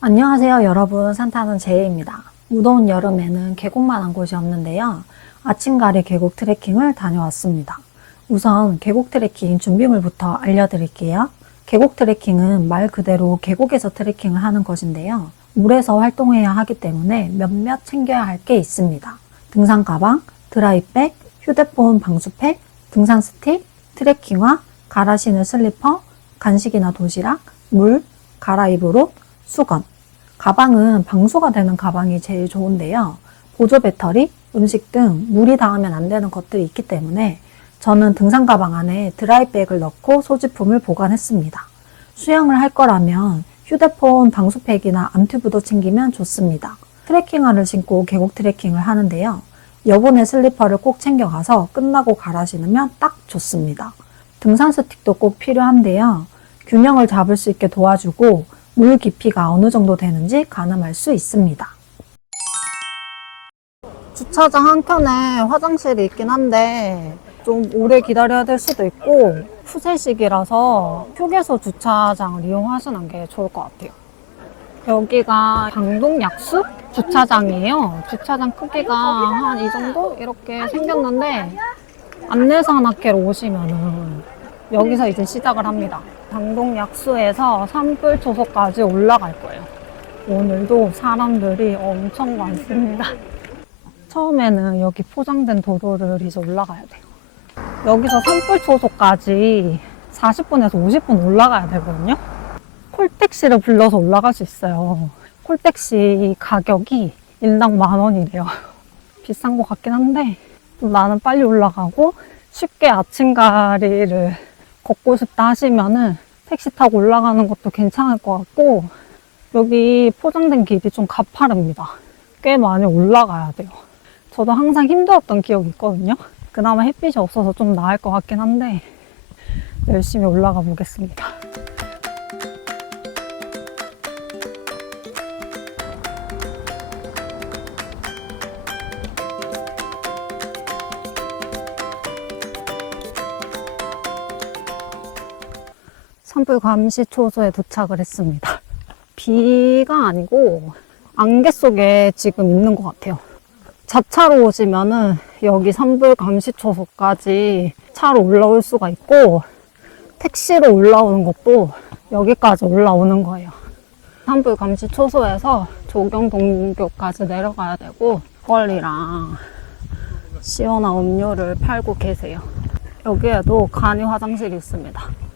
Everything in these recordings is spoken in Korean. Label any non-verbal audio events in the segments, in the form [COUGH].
안녕하세요 여러분 산타는 제이입니다. 무더운 여름에는 계곡만 한 곳이 없는데요. 아침가리 계곡 트레킹을 다녀왔습니다. 우선 계곡 트레킹 준비물부터 알려드릴게요. 계곡 트레킹은 말 그대로 계곡에서 트레킹을 하는 것인데요. 물에서 활동해야 하기 때문에 몇몇 챙겨야 할 게 있습니다. 등산 가방, 드라이백, 휴대폰 방수팩, 등산 스틱, 트레킹화, 갈아 신을 슬리퍼, 간식이나 도시락, 물, 갈아입을 옷, 수건. 가방은 방수가 되는 가방이 제일 좋은데요. 보조 배터리, 음식 등 물이 닿으면 안 되는 것들이 있기 때문에 저는 등산 가방 안에 드라이백을 넣고 소지품을 보관했습니다. 수영을 할 거라면 휴대폰 방수팩이나 암튜브도 챙기면 좋습니다. 트레킹화를 신고 계곡 트레킹을 하는데요. 여분의 슬리퍼를 꼭 챙겨가서 끝나고 갈아 신으면 딱 좋습니다. 등산 스틱도 꼭 필요한데요. 균형을 잡을 수 있게 도와주고 물 깊이가 어느 정도 되는지 가늠할 수 있습니다. 주차장 한켠에 화장실이 있긴 한데 좀 오래 기다려야 될 수도 있고 푸세식이라서 휴게소 주차장을 이용하시는 게 좋을 것 같아요. 여기가 강동 약수 주차장이에요. 주차장 크기가 한 이 정도 이렇게 생겼는데 안내산 학회로 오시면은 여기서 이제 시작을 합니다. 강동 약수에서 산불 초소까지 올라갈 거예요. 오늘도 사람들이 엄청 많습니다. 처음에는 여기 포장된 도로를 이제 올라가야 돼요. 여기서 산불 초소까지 40분에서 50분 올라가야 되거든요. 콜택시를 불러서 올라갈 수 있어요. 콜택시 가격이 인당 만 원이래요. 비싼 것 같긴 한데 좀 나는 빨리 올라가고 쉽게 아침가리를 걷고 싶다 하시면은 택시 타고 올라가는 것도 괜찮을 것 같고 여기 포장된 길이 좀 가파릅니다. 꽤 많이 올라가야 돼요. 저도 항상 힘들었던 기억이 있거든요. 그나마 햇빛이 없어서 좀 나을 것 같긴 한데 열심히 올라가 보겠습니다. 산불 감시 초소에 도착을 했습니다. 비가 아니고 안개 속에 지금 있는 것 같아요. 자차로 오시면은 여기 산불 감시 초소까지 차로 올라올 수가 있고 택시로 올라오는 것도 여기까지 올라오는 거예요. 산불 감시 초소에서 조경동교까지 내려가야 되고 막걸리랑 시원한 음료를 팔고 계세요. 여기에도 간이 화장실이 있습니다.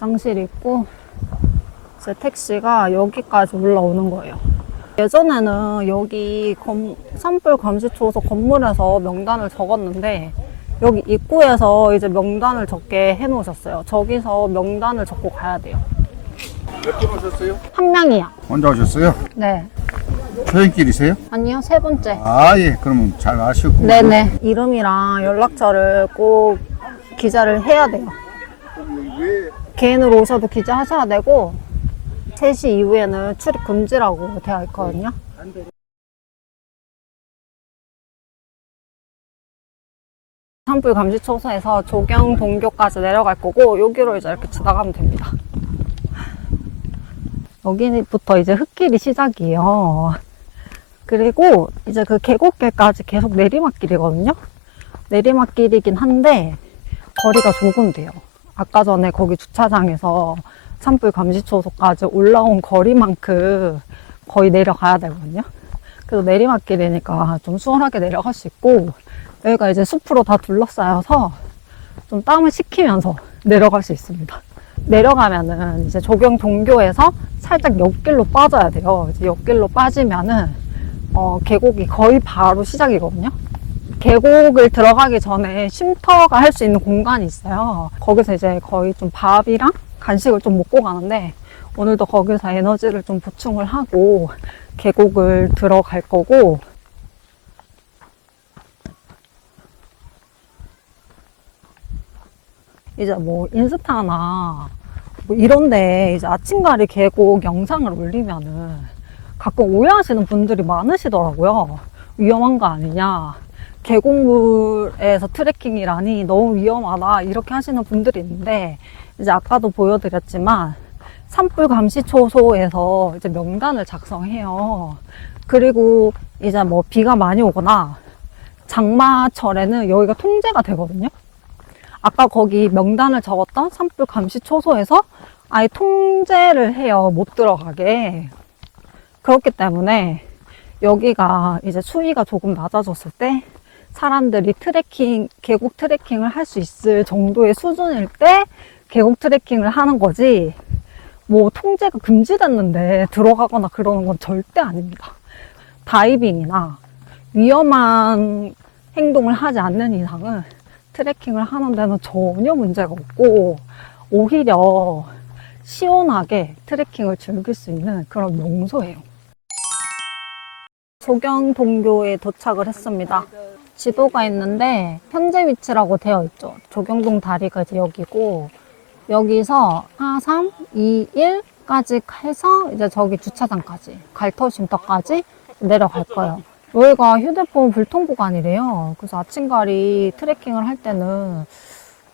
화장실이 있고 이제 택시가 여기까지 올라오는 거예요. 예전에는 여기 검, 산불 감시초소 건물에서 명단을 적었는데 여기 입구에서 이제 명단을 적게 해놓으셨어요. 저기서 명단을 적고 가야 돼요. 몇 분 오셨어요? 한 명이요. 혼자 오셨어요? 네. 초행길이세요? 아니요, 세 번째. 아, 예. 그러면 잘 아시고. 네네. 이름이랑 연락처를 꼭 기재를 해야 돼요. 왜 개인으로 오셔도 기재하셔야 되고 3시 이후에는 출입 금지라고 되어 있거든요. 산불 감시 초소에서 조경 동교까지 내려갈 거고 여기로 이제 이렇게 지나가면 됩니다. 여기부터 이제 흙길이 시작이에요. 그리고 이제 그 계곡길까지 계속 내리막길이거든요. 내리막길이긴 한데 거리가 조금 돼요. 아까 전에 거기 주차장에서 산불 감시초소까지 올라온 거리만큼 거의 내려가야 되거든요. 그래서 내리막길이니까 좀 수월하게 내려갈 수 있고 여기가 이제 숲으로 다 둘러싸여서 좀 땀을 식히면서 내려갈 수 있습니다. 내려가면은 이제 조경 동교에서 살짝 옆길로 빠져야 돼요. 이제 옆길로 빠지면은 어, 계곡이 거의 바로 시작이거든요. 계곡을 들어가기 전에 쉼터가 할 수 있는 공간이 있어요. 거기서 이제 거의 좀 밥이랑 간식을 좀 먹고 가는데 오늘도 거기서 에너지를 좀 보충을 하고 계곡을 들어갈 거고 이제 뭐 인스타나 뭐 이런데 이제 아침가리 계곡 영상을 올리면은 가끔 오해하시는 분들이 많으시더라고요. 위험한 거 아니냐. 계곡물에서 트레킹이라니 너무 위험하다. 이렇게 하시는 분들이 있는데 이제 아까도 보여드렸지만 산불 감시 초소에서 이제 명단을 작성해요. 그리고 이제 뭐 비가 많이 오거나 장마철에는 여기가 통제가 되거든요. 아까 거기 명단을 적었던 산불 감시 초소에서 아예 통제를 해요. 못 들어가게. 그렇기 때문에 여기가 이제 수위가 조금 낮아졌을 때 사람들이 트레킹, 계곡 트레킹을 할 수 있을 정도의 수준일 때 계곡 트레킹을 하는 거지. 뭐 통제가 금지됐는데 들어가거나 그러는 건 절대 아닙니다. 다이빙이나 위험한 행동을 하지 않는 이상은 트레킹을 하는 데는 전혀 문제가 없고 오히려 시원하게 트레킹을 즐길 수 있는 그런 명소예요. 조경동교에 도착을 했습니다. 지도가 있는데 현재 위치라고 되어 있죠. 조경동 다리가 이제 여기고 여기서 4, 3, 2, 1까지 해서 이제 저기 주차장까지 갈터쉼터까지 내려갈 거예요. 여기가 휴대폰 불통 구간이래요. 그래서 아침가리 트레킹을 할 때는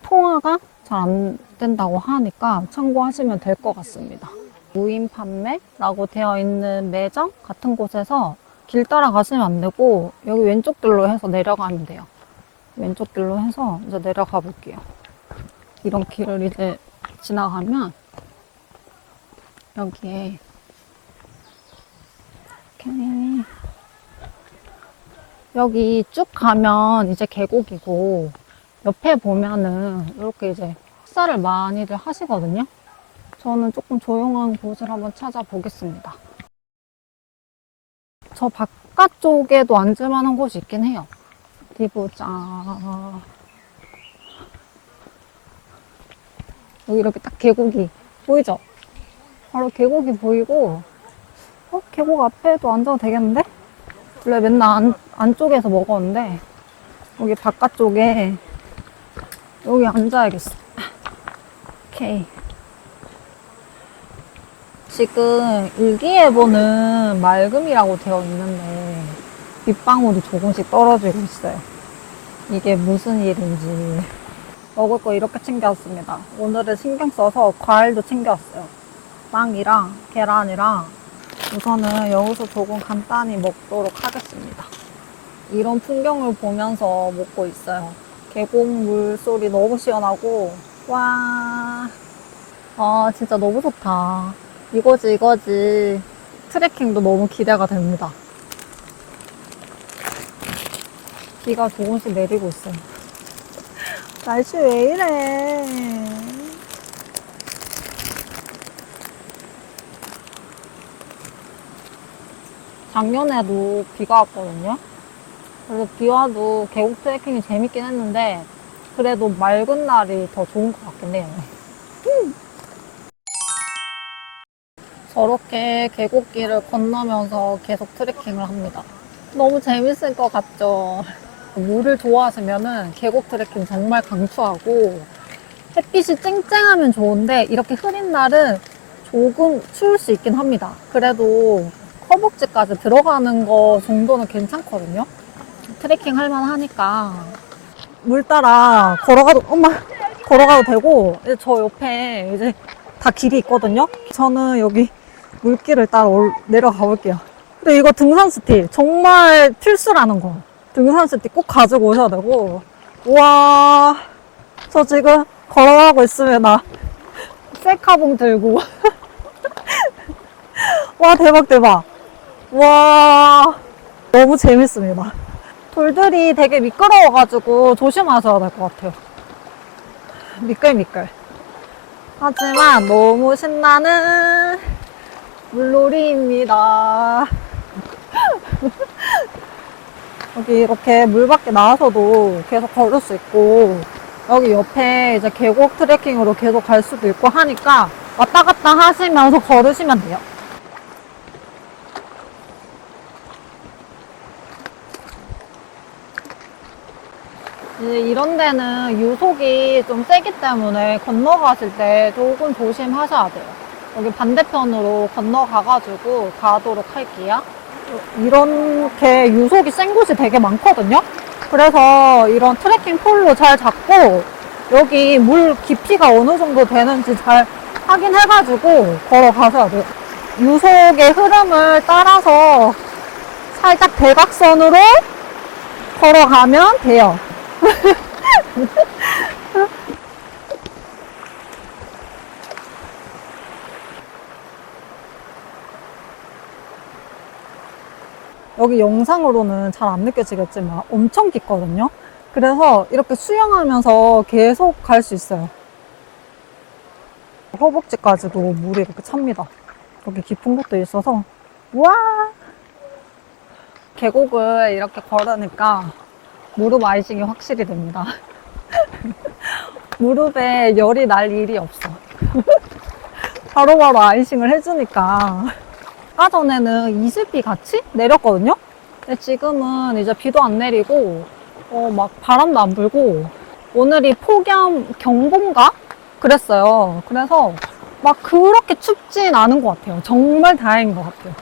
통화가 잘 안 된다고 하니까 참고하시면 될 것 같습니다. 무인 판매라고 되어 있는 매점 같은 곳에서 길 따라 가시면 안 되고 여기 왼쪽 길로 해서 내려가면 돼요. 왼쪽 길로 해서 이제 내려가 볼게요. 이런 길을 이제 지나가면 여기에 이렇게 여기 쭉 가면 이제 계곡이고 옆에 보면은 이렇게 이제 식사를 많이들 하시거든요. 저는 조금 조용한 곳을 한번 찾아보겠습니다. 저 바깥쪽에도 앉을 만한 곳이 있긴 해요. 어디 보자. 여기 이렇게 딱 계곡이 보이죠? 바로 계곡이 보이고, 어? 계곡 앞에도 앉아도 되겠는데? 원래 맨날 안, 안쪽에서 먹었는데, 여기 바깥쪽에, 여기 앉아야겠어. 오케이. 지금 일기예보는 맑음이라고 되어 있는데, 빗방울이 조금씩 떨어지고 있어요. 이게 무슨 일인지. 먹을 거 이렇게 챙겨왔습니다. 오늘은 신경 써서 과일도 챙겨왔어요. 빵이랑 계란이랑 우선은 여기서 조금 간단히 먹도록 하겠습니다. 이런 풍경을 보면서 먹고 있어요. 계곡 물 소리 너무 시원하고 와, 아 진짜 너무 좋다. 이거지 이거지. 트레킹도 너무 기대가 됩니다. 비가 조금씩 내리고 있어요. [LAUGHS] 날씨 왜 이래? 작년에도 비가 왔거든요. 그래서 비 와도 계곡 트레킹이 재밌긴 했는데 그래도 맑은 날이 더 좋은 것 같긴 해요. 저렇게 계곡길을 건너면서 계속 트레킹을 합니다. 너무 재밌을 것 같죠? 물을 좋아하시면은 계곡 트레킹 정말 강추하고 햇빛이 쨍쨍하면 좋은데 이렇게 흐린 날은 조금 추울 수 있긴 합니다. 그래도 허벅지까지 들어가는 거 정도는 괜찮거든요. 트레킹 할 만하니까 물 따라 걸어가도 엄마 걸어가도 되고 저 옆에 이제 다 길이 있거든요. 저는 여기 물길을 따라 올- 내려가 볼게요. 근데 이거 등산 스틱 정말 필수라는 거. 등산 스틱 꼭 가지고 오셔야 되고. 와, 저 지금 걸어가고 있으면 나 [LAUGHS] 셀카봉 들고. [LAUGHS] 와, 대박, 대박. 와, 너무 재밌습니다. 돌들이 되게 미끄러워가지고 조심하셔야 될 것 같아요. 미끌미끌. 하지만 너무 신나는 물놀이입니다. [LAUGHS] 여기 이렇게 물 밖에 나와서도 계속 걸을 수 있고, 여기 옆에 이제 계곡 트레킹으로 계속 갈 수도 있고 하니까 왔다 갔다 하시면서 걸으시면 돼요. 이제 이런 데는 유속이 좀 세기 때문에 건너가실 때 조금 조심하셔야 돼요. 여기 반대편으로 건너가가지고 가도록 할게요. 이렇게 유속이 센 곳이 되게 많거든요. 그래서 이런 트레킹 폴로 잘 잡고 여기 물 깊이가 어느 정도 되는지 잘 확인해가지고 걸어가셔야 돼요. 유속의 흐름을 따라서 살짝 대각선으로 걸어가면 돼요. [LAUGHS] 여기 영상으로는 잘 안 느껴지겠지만 엄청 깊거든요. 그래서 이렇게 수영하면서 계속 갈 수 있어요. 허벅지까지도 물이 이렇게 찹니다. 여기 깊은 곳도 있어서 와 계곡을 이렇게 걸으니까 무릎 아이싱이 확실히 됩니다. [LAUGHS] 무릎에 열이 날 일이 없어. [LAUGHS] 바로바로 아이싱을 해주니까. 아까 전에는 이슬비 같이 내렸거든요? 근데 지금은 이제 비도 안 내리고, 어, 막 바람도 안 불고, 오늘이 폭염 경보인가? 그랬어요. 그래서 막 그렇게 춥진 않은 것 같아요. 정말 다행인 것 같아요.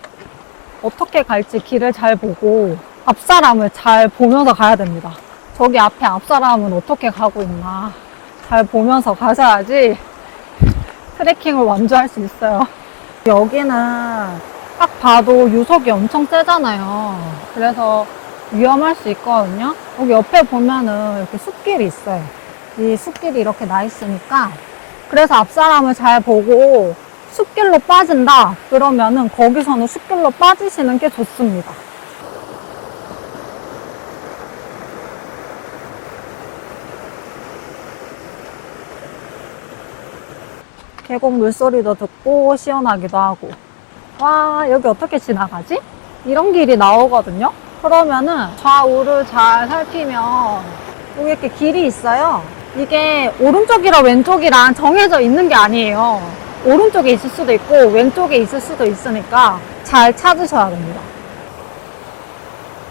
어떻게 갈지 길을 잘 보고, 앞사람을 잘 보면서 가야 됩니다. 저기 앞에 앞사람은 어떻게 가고 있나. 잘 보면서 가셔야지 트레킹을 완주할 수 있어요. 여기는 딱 봐도 유속이 엄청 세잖아요. 그래서 위험할 수 있거든요. 여기 옆에 보면은 이렇게 숲길이 있어요. 이 숲길이 이렇게 나 있으니까 그래서 앞사람을 잘 보고 숲길로 빠진다. 그러면은 거기서는 숲길로 빠지시는 게 좋습니다. 계곡 물소리도 듣고 시원하기도 하고. 와, 여기 어떻게 지나가지? 이런 길이 나오거든요? 그러면은 좌우를 잘 살피면 여기 이렇게 길이 있어요. 이게 오른쪽이랑 왼쪽이랑 정해져 있는 게 아니에요. 오른쪽에 있을 수도 있고 왼쪽에 있을 수도 있으니까 잘 찾으셔야 됩니다.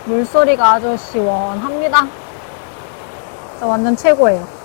물소리가 아주 시원합니다. 완전 최고예요.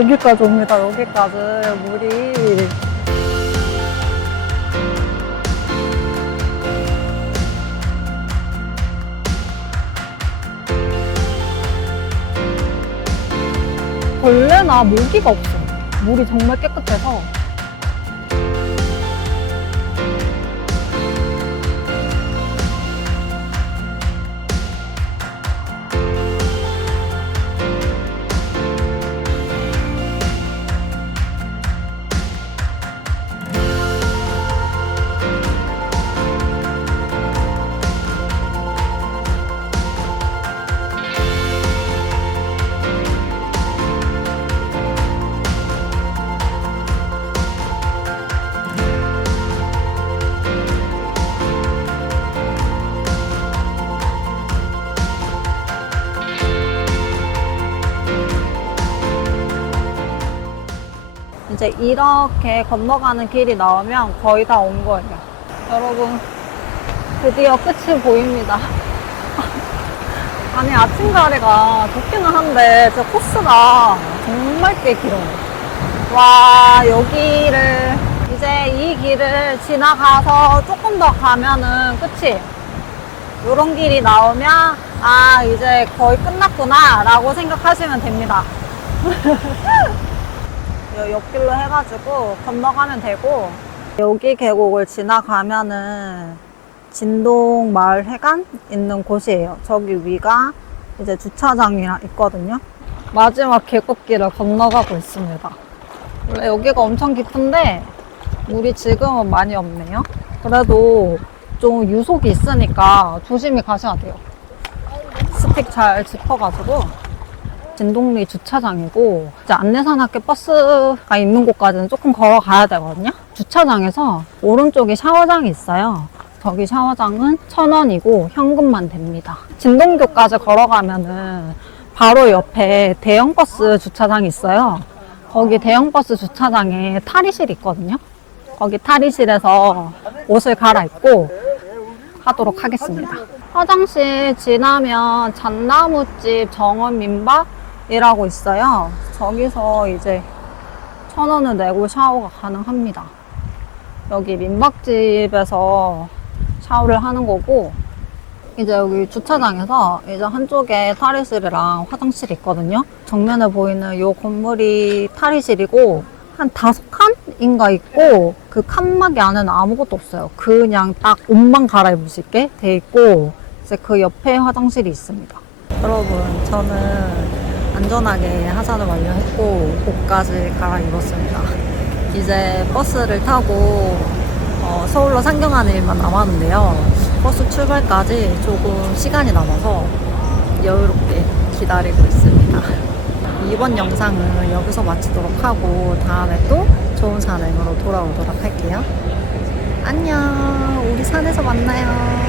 여기까지 옵니다. 여기까지 물이 벌레나 모기가 없어. 물이 정말 깨끗해서 이제 이렇게 건너가는 길이 나오면 거의 다 온 거예요. 여러분, 드디어 끝이 보입니다. [LAUGHS] 아니, 아침 가리가 좋기는 한데, 저 코스가 정말 꽤 길어요. 와, 여기를, 이제 이 길을 지나가서 조금 더 가면은 끝이. 요런 길이 나오면, 아, 이제 거의 끝났구나, 라고 생각하시면 됩니다. [LAUGHS] 요 옆길로 해가지고 건너가면 되고 여기 계곡을 지나가면은 진동 마을 해관 있는 곳이에요. 저기 위가 이제 주차장이 있거든요. 마지막 계곡길을 건너가고 있습니다. 원래 여기가 엄청 깊은데 물이 지금은 많이 없네요. 그래도 좀 유속이 있으니까 조심히 가셔야 돼요. 스틱 잘 짚어가지고 진동리 주차장이고 이제 안내산학교 버스가 있는 곳까지는 조금 걸어가야 되거든요. 주차장에서 오른쪽에 샤워장이 있어요. 저기 샤워장은 천 원이고 현금만 됩니다. 진동교까지 걸어가면은 바로 옆에 대형 버스 주차장이 있어요. 거기 대형 버스 주차장에 탈의실 있거든요. 거기 탈의실에서 옷을 갈아입고 하도록 하겠습니다. 화장실 지나면 잣나무집 정원 민박 이라고 있어요. 저기서 이제 천 원을 내고 샤워가 가능합니다. 여기 민박집에서 샤워를 하는 거고, 이제 여기 주차장에서 이제 한쪽에 탈의실이랑 화장실이 있거든요. 정면에 보이는 이 건물이 탈의실이고, 한 다섯 칸인가 있고, 그 칸막이 안에는 아무것도 없어요. 그냥 딱 옷만 갈아입을 수 있게 돼 있고, 이제 그 옆에 화장실이 있습니다. 여러분, 저는 안전하게 하산을 완료했고, 옷까지 갈아입었습니다. 이제 버스를 타고 어, 서울로 상경하는 일만 남았는데요. 버스 출발까지 조금 시간이 남아서 여유롭게 기다리고 있습니다. 이번 영상은 여기서 마치도록 하고 다음에 또 좋은 산행으로 돌아오도록 할게요. 안녕. 우리 산에서 만나요.